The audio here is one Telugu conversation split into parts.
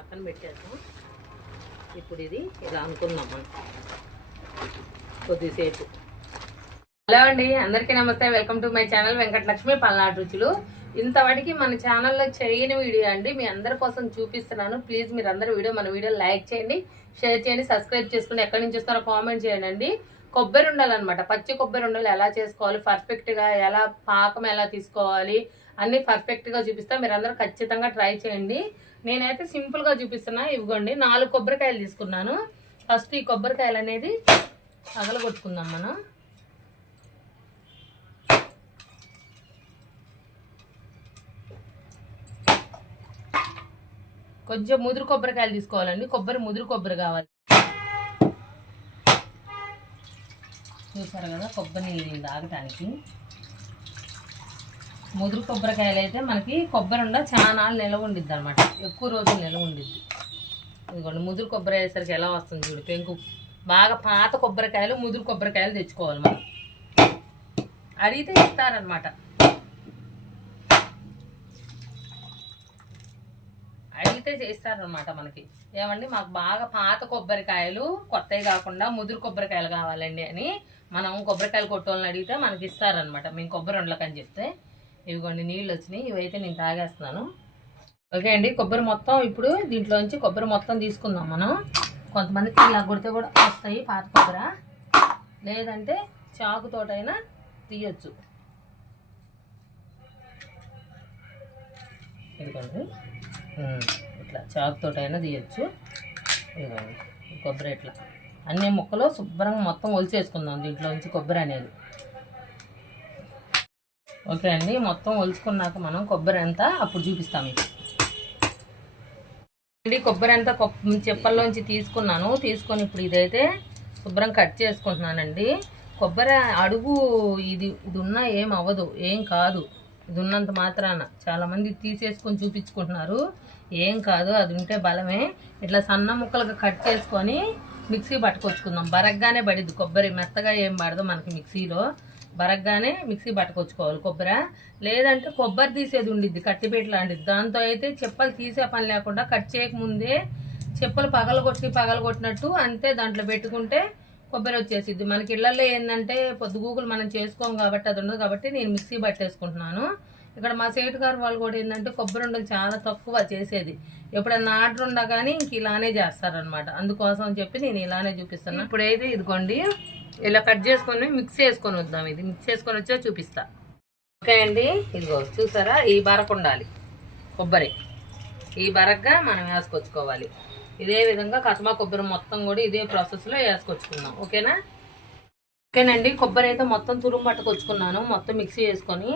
పక్కన పెట్టేద్దాం. ఇప్పుడు ఇది ఇలా అనుకుందాం మనం కొద్దిసేపు. హలో అండి, అందరికీ నమస్తే. Welcome to my channel Venkatalakshmi Palnadu రుచులు. ఇంతవరకు మన ఛానల్లో చేయని వీడియో అండి, మీ అందరి కోసం చూపిస్తున్నాను. ప్లీజ్ మీరు అందరూ మన వీడియో లైక్ చేయండి, షేర్ చేయండి, సబ్స్క్రైబ్ చేసుకుని ఎక్కడి నుంచి వస్తారో కామెంట్ చేయండి. కొబ్బరి ఉండలు అనమాట, పచ్చి కొబ్బరి ఉండలు ఎలా చేసుకోవాలి, పర్ఫెక్ట్గా ఎలా పాకం ఎలా తీసుకోవాలి అన్నీ పర్ఫెక్ట్గా చూపిస్తా. మీరు అందరూ ఖచ్చితంగా ట్రై చేయండి. నేనైతే సింపుల్గా చూపిస్తున్నా. ఇవ్వండి 4 కొబ్బరికాయలు తీసుకున్నాను. ఫస్ట్ ఈ కొబ్బరికాయలు అనేది పగలగొట్టుకుందాం మనం. కొంచెం ముదురు కొబ్బరికాయలు తీసుకోవాలండి, ముదురు కొబ్బరి కావాలి. చూసారు కదా కొబ్బరి నీళ్ళు తాగటానికి. ముదురు కొబ్బరికాయలు అయితే మనకి కొబ్బరి ఉండ చాలా నిలవ ఉండిద్ది అనమాట, ఎక్కువ రోజులు నిలవ ఉండిద్ది. ఇదిగోండి ముదురు కొబ్బరి అయ్యేసరికి ఎలా వస్తుంది చూడు, పెంకు. బాగా పాత కొబ్బరికాయలు ముదురు కొబ్బరికాయలు తెచ్చుకోవాలి మనం. అడిగితే ఇస్తారనమాట, అడిగితే చేస్తారనమాట మనకి. ఏమండి మాకు బాగా పాత కొబ్బరికాయలు, కొత్తవి కాకుండా ముదురు కొబ్బరికాయలు కావాలండి అని మనం కొబ్బరికాయలు కొట్టోళ్ళని అడిగితే మనకి ఇస్తారనమాట. మేము కొబ్బరి ఉండలకని చెప్తే. ఇవిగోండి నీళ్ళు వచ్చినాయి, ఇవైతే నేను తాగేస్తున్నాను. ఓకే అండి, కొబ్బరి మొత్తం ఇప్పుడు దీంట్లోంచి కొబ్బరి మొత్తం తీసుకుందాం మనం. కొంతమందికి ఇలా కొడితే కూడా వస్తాయి పాత కొబ్బరి, లేదంటే చాకుతోటైనా తీయచ్చు. ఇదిగోండి ఇట్లా చాకుతోటైనా తీయచ్చు. ఇదిగోండి కొబ్బరి ఇట్లా అన్ని ముక్కలు శుభ్రంగా మొత్తం ఒలిచేసుకుందాం దీంట్లోంచి కొబ్బరి అనేది. ఓకే అండి, మొత్తం ఒలుచుకున్నాక మనం కొబ్బరి అంతా అప్పుడు చూపిస్తాం మీకు. కొబ్బరి అంతా చెప్పల్లోంచి తీసుకొని ఇప్పుడు ఇదైతే శుభ్రం కట్ చేసుకుంటున్నానండి. కొబ్బరి అడుగు ఇది ఉన్నా ఏం అవ్వదు, ఏం కాదు. ఇది ఉన్నంత మాత్రాన చాలామంది తీసేసుకొని చూపించుకుంటున్నారు, ఏం కాదు. అది ఉంటే బలమే. ఇట్లా సన్న ముక్కలుగా కట్ చేసుకొని మిక్సీ పట్టుకొచ్చుకుందాం. బరగ్గానే పడిద్ది కొబ్బరి, మెత్తగా ఏం పడదు మనకి మిక్సీలో. బరగ్గానే మిక్సీ పట్టుకొచ్చుకోవాలి కొబ్బరి. లేదంటే కొబ్బరి తీసేది ఉండిద్ది, కట్టిపేట లాంటిది. దాంతో అయితే చెప్పలు తీసే పని లేకుండా కట్ చేయకముందే చెప్పలు పగలగొట్టినట్టు అంతే దాంట్లో పెట్టుకుంటే కొబ్బరి వచ్చేసిద్ది. మనకి ఇళ్లలో ఏంటంటే పొద్దుగూకులు మనం చేసుకోం కాబట్టి అది ఉండదు, కాబట్టి నేను మిక్సీ పట్టేసుకుంటున్నాను. ఇక్కడ మా సేటు గారు వాళ్ళు కూడా ఏంటంటే కొబ్బరి ఉండలు చాలా తక్కువ చేసేది. ఎప్పుడన్నా ఆర్డర్ ఉండా కానీ ఇంక ఇలానే చేస్తారనమాట. అందుకోసం అని చెప్పి నేను ఇలానే చూపిస్తాను. ఇప్పుడైతే ఇదిగోండి ఇలా కట్ చేసుకొని మిక్స్ చేసుకొని వద్దాం. ఇది మిక్స్ చేసుకొని వచ్చా చూపిస్తా. ఓకే అండి, ఇదిగో చూసారా, ఈ బరకు ఉండాలి కొబ్బరి. ఈ బరగ్గా మనం వేసుకొచ్చుకోవాలి. ఇదే విధంగా కసమా కొబ్బరి మొత్తం కూడా ఇదే ప్రాసెస్లో వేసుకొచ్చుకుందాం. ఓకేనా? ఓకేనండి, కొబ్బరి అయితే మొత్తం తురుము పట్టుకొచ్చుకున్నాను. మొత్తం మిక్సీ వేసుకొని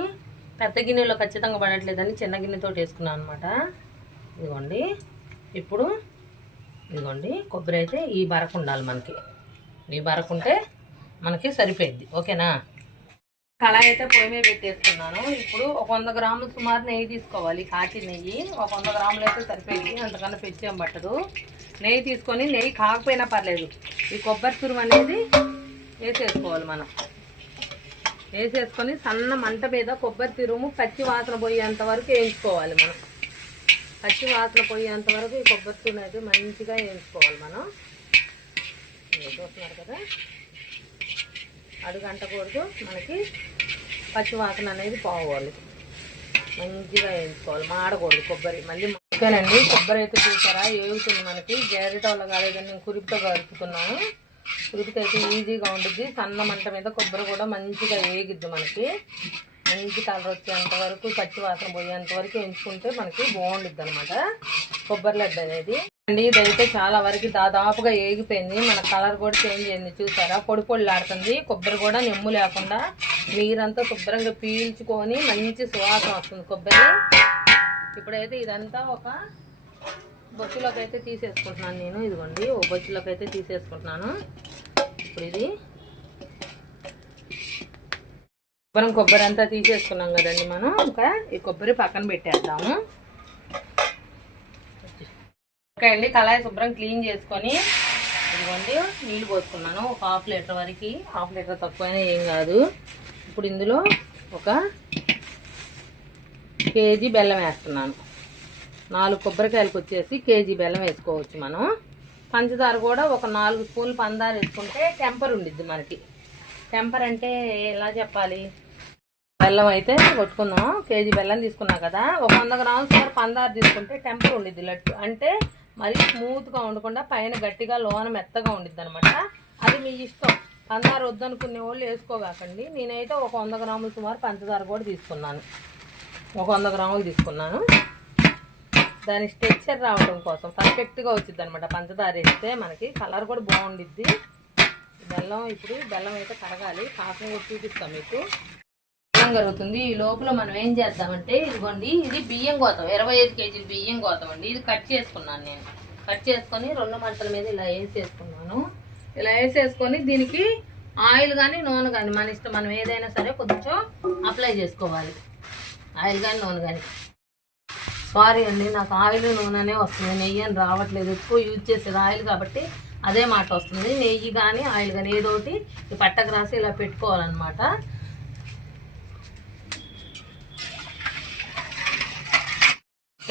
పెద్ద గిన్నెలో ఖచ్చితంగా పడట్లేదని చిన్న గిన్నెతో వేసుకున్నాను అనమాట. ఇదిగోండి ఇప్పుడు ఇదిగోండి కొబ్బరి అయితే ఈ బరకు ఉండాలి మనకి. ఈ బరకు ఉంటే మనకి సరిపోయింది. ఓకేనా? కళాయి అయితే పొయ్యి మీద పెట్టేసుకున్నాను. ఇప్పుడు ఒక 100 గ్రాములు సుమారు నెయ్యి తీసుకోవాలి, కాచి నెయ్యి. ఒక 100 గ్రాములు అయితే సరిపోయింది, అంతకన్నా పెంచేం పట్టదు. నెయ్యి తీసుకొని, నెయ్యి కాకపోయినా పర్లేదు, ఈ కొబ్బరి తురుము అనేది వేసేసుకోవాలి మనం. వేసేసుకొని సన్న మంట మీద కొబ్బరి తురుము పచ్చి వాసన పోయేంత వరకు వేయించుకోవాలి మనం. పచ్చి వాసన పోయేంత వరకు ఈ కొబ్బరి తురుము అయితే మంచిగా వేయించుకోవాలి మనం. చూస్తున్నారు కదా, అడుగంటకూడదు, మనకి పచ్చి వాసన అనేది పోవాలి. మంచిగా వేయించుకోవాలి, మాడకూడదు కొబ్బరి. మళ్ళీ ఓకేనండి, కొబ్బరి అయితే చూసారా ఏగుతుంది మనకి. గేరెట వల్ల కాలేదని నేను కురిపితో కలుపుతున్నాను. కురిపితో అయితే ఈజీగా ఉంటుంది. సన్న మంట మీద కొబ్బరి కూడా మంచిగా వేగిద్ది మనకి. మంచి కలర్ వచ్చేంత వరకు, పచ్చి వాసన పోయేంత వరకు వేయించుకుంటే మనకి బాగుండిద్ది అనమాట కొబ్బరి లడ్డు అనేది. అండి ఇదైతే చాలా వరకు దాదాపుగా ఏగిపోయింది. మన కలర్ కూడా చేంజ్ అయింది చూసారా, పొడి పొడిలాడుతుంది. కొబ్బరి కూడా నెమ్ము లేకుండా నీరంతా శుభ్రంగా పీల్చుకొని మంచి సువాసన వస్తుంది కొబ్బరి. ఇప్పుడైతే ఇదంతా ఒక బొచ్చులోకి అయితే తీసేసుకుంటున్నాను నేను. ఇదిగోండి ఒక బొచ్చులోకి అయితే తీసేసుకుంటున్నాను. ఇప్పుడు ఇది మనం కొబ్బరి అంతా తీసేసుకున్నాం కదండి మనం. ఇంకా ఈ కొబ్బరి పక్కన పెట్టేద్దాము. ఓకే అండి, కళాయి శుభ్రం క్లీన్ చేసుకొని ఇదిగోండి నీళ్ళు పోసుకున్నాను. ఒక 1/2 లీటర్ వరకు, 1/2 లీటర్ తక్కువైనా ఏం కాదు. ఇప్పుడు ఇందులో ఒక కేజీ బెల్లం వేస్తున్నాను. 4 కొబ్బరికాయలకు వచ్చేసి కేజీ బెల్లం వేసుకోవచ్చు మనం. పంచదార కూడా ఒక 4 స్పూన్లు పంచదార వేసుకుంటే టెంపర్ ఉండిద్ది మనకి. టెంపర్ అంటే ఎలా చెప్పాలి, బెల్లం అయితే కొట్టుకుందాం. కేజీ బెల్లం తీసుకున్నా కదా, ఒక 100 గ్రాముల సుమారు పంచదార తీసుకుంటే టెంపర్ ఉండిద్ది లడ్డు. అంటే మరీ స్మూత్గా ఉండకుండా పైన గట్టిగా లోన మెత్తగా ఉండిద్ది అనమాట. అది మీ ఇష్టం. పంచదార వద్దనుకునే వాళ్ళు వేసుకోగాకండి. నేనైతే ఒక 100 గ్రాముల సుమారు పంచదార కూడా తీసుకున్నాను. ఒక 100 గ్రాములు తీసుకున్నాను. దాని స్ట్రక్చర్ రావడం కోసం పర్ఫెక్ట్గా వచ్చింది అనమాట. పంచదార వేస్తే మనకి కలర్ కూడా బాగుండిద్ది. బెల్లం ఇప్పుడు బెల్లం అయితే కడగాలి. పాకం కూడా చూపిస్తాం మీకు. బెల్లం కరుగుతుంది. ఈ లోపల మనం ఏం చేద్దామంటే, ఇదిగోండి ఇది బియ్యం గోతం, 25 కేజీలు బియ్యం గోతం అండి. ఇది కట్ చేసుకున్నాను నేను. కట్ చేసుకొని 2 మంటల మీద ఇలా వేసేసుకున్నాను. ఇలా వేసేసుకొని దీనికి ఆయిల్ కానీ నూనె కానీ మన ఇష్టం, మనం ఏదైనా సరే కొంచెం అప్లై చేసుకోవాలి. ఆయిల్ కానీ నూనె కానీ. సారీ అండి, నాకు ఆయిల్ నూనెనే వస్తుంది, నెయ్యి అని రావట్లేదు. ఎక్కువ యూజ్ చేసేది ఆయిల్ కాబట్టి అదే మాట వస్తుంది. నెయ్యి కానీ ఆయిల్ కానీ ఏదో ఒకటి ఈ పట్టకు రాసి ఇలా పెట్టుకోవాలన్నమాట.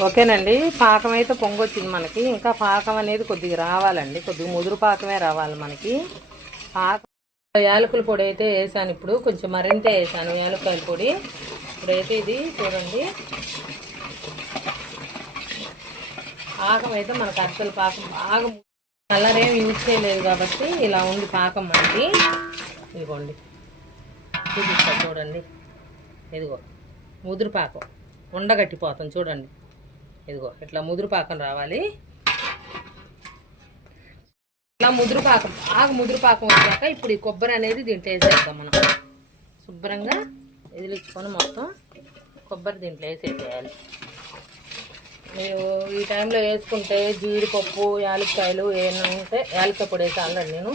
ఓకేనండి, పాకం అయితే పొంగొచ్చింది మనకి. ఇంకా పాకం అనేది కొద్దిగా రావాలండి, కొద్దిగా ముదురు పాకమే రావాలి మనకి. పాకం యాలకుల పొడి అయితే వేసాను. ఇప్పుడు కొంచెం మరింత వేసాను యాలకుల పొడి. ఇప్పుడైతే ఇది చూడండి, పాకం అయితే మనకు అసలు పాకం బాగా కలర్ ఏమి యూజ్ చేయలేదు కాబట్టి ఇలా ఉంది పాకం మనకి. ఇదిగోండి చూపిస్తా చూడండి. ఇదిగో ముదురు పాకం, ఉండగట్టిపోతాం చూడండి. ఇదిగో ఇట్లా ముదురు పాకం రావాలి. ఇట్లా ముదురు పాకం, బాగా ముదురు పాకం వచ్చాక ఇప్పుడు ఈ కొబ్బరి అనేది దీంట్లో వేసేద్దాం. మనం శుభ్రంగా ఎదిలించుకొని మొత్తం కొబ్బరి దీంట్లో వేసేసేయాలి. మీరు ఈ టైంలో వేసుకుంటే జీడిపప్పు, యాలక్కాయలు ఏమైనా ఉంటే, యాలక్కాయ పొడి వేసాను నేను,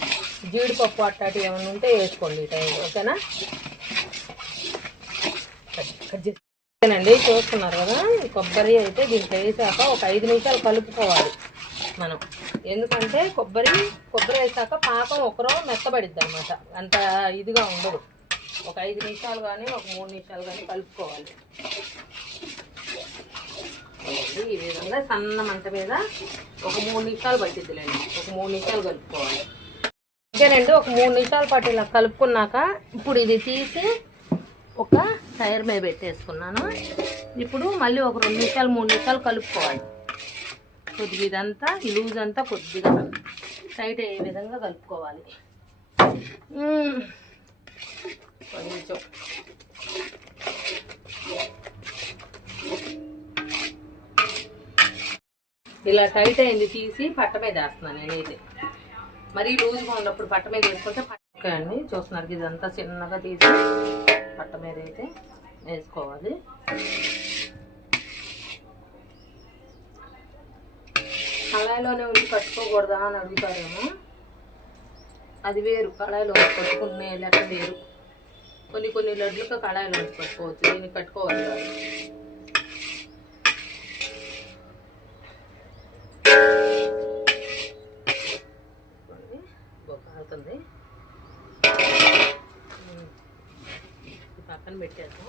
జీడిపప్పు అట్టాటి ఏమైనా ఉంటే వేసుకోండి ఈ టైంలో. ఓకేనా? ఓకేనండి, చూస్తున్నారు కదా, కొబ్బరి అయితే దీంట్లో వేసాక ఒక 5 నిమిషాలు కలుపుకోవాలి మనం. ఎందుకంటే కొబ్బరి వేసాక పాకం ఒకరో మెత్తబడిద్ది అనమాట, అంత ఇదిగా ఉండదు. ఒక 5 నిమిషాలు కానీ ఒక 3 నిమిషాలు కానీ కలుపుకోవాలి. ఈ విధంగా సన్న మంట మీద ఒక 3 నిమిషాలు పట్టిద్దిలేండి. ఒక 3 నిమిషాలు కలుపుకోవాలి. ఓకేనండి, ఒక 3 నిమిషాల పాటు ఇలా కలుపుకున్నాక ఇప్పుడు ఇది తీసి ఒక టైర్ మీద పెట్టేసుకున్నాను. ఇప్పుడు మళ్ళీ ఒక 2 నిమిషాలు 3 నిమిషాలు కలుపుకోవాలి. కొద్దిగా ఇదంతా ఈ లూజ్ అంతా కొద్దిగా టైట్ అయ్యే విధంగా కలుపుకోవాలి. కొంచెం ఇలా టైట్ అయింది, తీసి పట్ట మీద వేస్తున్నాను నేనైతే. మరీ లూజ్గా ఉన్నప్పుడు పట్ట మీద వేసుకుంటే అండి. చూస్తున్నారు, ఇదంతా చిన్నగా తీసి పట్ట మీద అయితే వేసుకోవాలి. కళాయిలోనే ఉండి కట్టుకోకూడదా అని అడుగుతారేమో. అది వేరు, కళాయిలో కట్టుకునే లెక్క వేరు. కొన్ని లడ్లుగా కళాయిలో కట్టుకోవచ్చు, దీన్ని కట్టుకోవాలి కాదు. అవుతుంది, పక్కన పెట్టేద్దాం.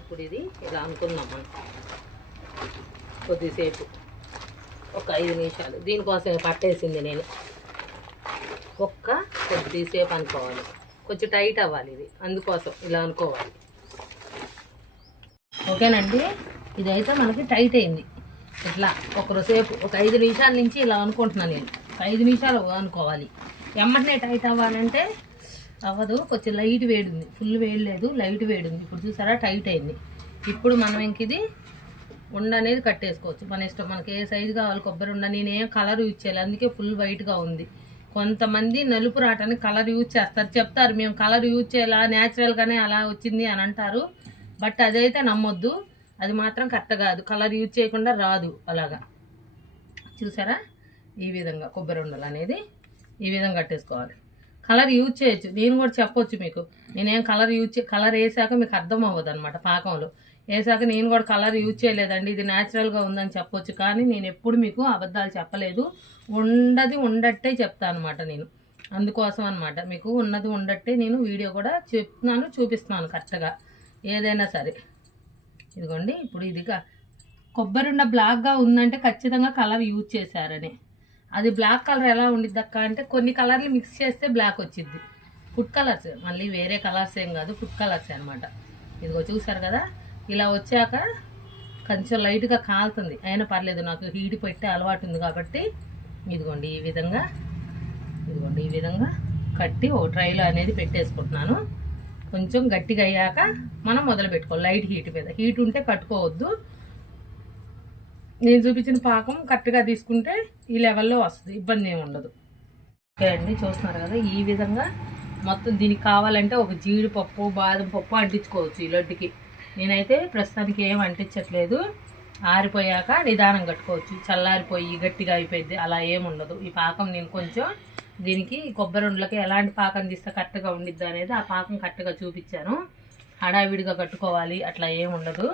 ఇప్పుడు ఇది ఇలా అనుకుందాం మనం కొద్దిసేపు, ఒక 5 నిమిషాలు. దీనికోసం పట్టేసింది నేను. కొద్దిసేపు అనుకోవాలి, కొంచెం టైట్ అవ్వాలి ఇది, అందుకోసం ఇలా అనుకోవాలి. ఓకేనండి, ఇదైతే మనకి టైట్ అయింది. ఇట్లా ఒకసేపు ఒక 5 నిమిషాల నుంచి ఇలా అనుకుంటున్నాను నేను. 5 నిమిషాలు అనుకోవాలి. ఎమ్మటనే టైట్ అవ్వాలంటే అవ్వదు, కొంచెం లైట్ వేడి ఉంది, ఫుల్ వేడి లేదు, లైట్ వేడి ఉంది. ఇప్పుడు చూసారా టైట్ అయింది. ఇప్పుడు మనం ఇంక ఇది ఉండ అనేది కట్టేసుకోవచ్చు, మన ఇష్టం. మనకి ఏ సైజు కావాలి కొబ్బరి ఉండ. నేనేం కలర్ యూజ్ చేయాలి, అందుకే ఫుల్ వైట్గా ఉంది. కొంతమంది నలుపు రావటానికి కలర్ యూజ్ చేస్తారు, చెప్తారు మేము కలర్ యూజ్ చేయాలా, న్యాచురల్గానే అలా వచ్చింది అని అంటారు. బట్ అదైతే నమ్మొద్దు, అది మాత్రం కరెక్ట్ కాదు. కలర్ యూజ్ చేయకుండా రాదు అలాగా. చూసారా, ఈ విధంగా కొబ్బరి ఉండలు అనేది ఈ విధంగా కట్టేసుకోవాలి. కలర్ యూజ్ చేయొచ్చు, నేను కూడా చెప్పొచ్చు మీకు. నేనేం కలర్ వేసాక మీకు అర్థం అవ్వదు అనమాట. పాకంలో వేసాక నేను కూడా కలర్ యూజ్ చేయలేదండి, ఇది న్యాచురల్గా ఉందని చెప్పొచ్చు. కానీ నేను ఎప్పుడు మీకు అబద్ధాలు చెప్పలేదు, ఉండట్టే చెప్తాను అనమాట నేను. అందుకోసం అనమాట మీకు ఉన్నది ఉండట్టే నేను వీడియో కూడా చెప్తున్నాను, చూపిస్తున్నాను కరెక్ట్గా ఏదైనా సరే. ఇదిగోండి, ఇప్పుడు ఇదిగా కొబ్బరి ఉండ బ్లాక్గా ఉందంటే ఖచ్చితంగా కలర్ యూజ్ చేశారని. అది బ్లాక్ కలర్ ఎలా ఉండిద్ది అక్క అంటే కొన్ని కలర్లు మిక్స్ చేస్తే బ్లాక్ వచ్చింది. ఫుడ్ కలర్స్, మళ్ళీ వేరే కలర్స్ ఏం కాదు, ఫుడ్ కలర్స్ అనమాట. ఇదిగో చూసారు కదా, ఇలా వచ్చాక కొంచెం లైట్గా కాలుతుంది, అయినా పర్లేదు, నాకు హీట్ పెట్టే అలవాటు ఉంది కాబట్టి ఇదిగోండి ఈ విధంగా కట్టి ఓ ట్రైలో అనేది పెట్టేసుకుంటున్నాను. కొంచెం గట్టిగా అయ్యాక మనం మొదలు పెట్టుకోవాలి. లైట్ హీట్ మీద, హీట్ ఉంటే కట్టుకోవద్దు. నేను చూపించిన పాకం కరెక్ట్గా తీసుకుంటే ఈ లెవెల్లో వస్తుంది, ఇబ్బంది ఏమి ఉండదు. ఓకే అండి, చూస్తున్నారు కదా ఈ విధంగా మొత్తం. దీనికి కావాలంటే ఒక జీడిపప్పు బాదం పప్పు అంటించుకోవచ్చు ఈ లడ్డుకి. నేనైతే ప్రస్తుతానికి ఏం అంటించట్లేదు, ఆరిపోయాక నిదానం కట్టుకోవచ్చు. చల్లారిపోయి గట్టిగా అయిపోయింది అలా ఏముండదు. ఈ పాకం నేను కొంచెం దీనికి కొబ్బరి ఉండలకి ఎలాంటి పాకం తీస్తే కరెక్ట్గా ఉండిద్ది అనేది ఆ పాకం కరెక్ట్గా చూపించాను. హడావిడిగా కట్టుకోవాలి అట్లా ఏముండదు,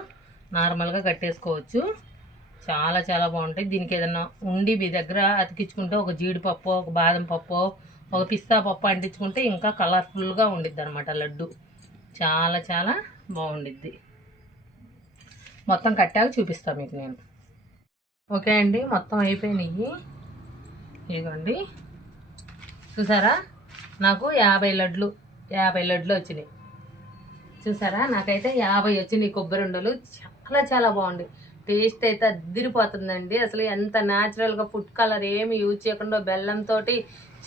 నార్మల్గా కట్టేసుకోవచ్చు. చాలా చాలా బాగుంటాయి. దీనికి ఏదన్నా ఉండి మీ దగ్గర అతికించుకుంటే ఒక జీడిపప్పు, ఒక బాదం పప్పు, ఒక పిస్తా పప్పు అంటించుకుంటే ఇంకా కలర్ఫుల్గా ఉండిద్ది అనమాట లడ్డు. చాలా చాలా బాగుండిద్ది. మొత్తం కట్టాక చూపిస్తాను మీకు నేను. ఓకే అండి, మొత్తం అయిపోయినాయి. ఇదిగోండి చూసారా, నాకు 50 లడ్లు వచ్చినాయి. చూసారా, నాకైతే 50 వచ్చినాయి కొబ్బరి ఉండలు. చాలా చాలా బాగుంది, టేస్ట్ అయితే అద్దిరిపోతుందండి. అసలు ఎంత న్యాచురల్గా ఫుడ్ కలర్ ఏమి యూజ్ చేయకుండా బెల్లంతో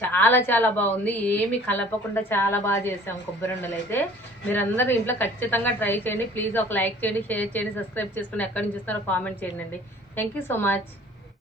చాలా చాలా బాగుంది. ఏమి కలపకుండా చాలా బాగా చేసాం కొబ్బరి ఉండలు అయితే. మీరందరూ ఇంట్లో ఖచ్చితంగా ట్రై చేయండి. ప్లీజ్ ఒక లైక్ చేయండి, షేర్ చేయండి, సబ్స్క్రైబ్ చేసుకుని ఎక్కడి నుంచి చూస్తారో కామెంట్ చేయండి. Thank you so much.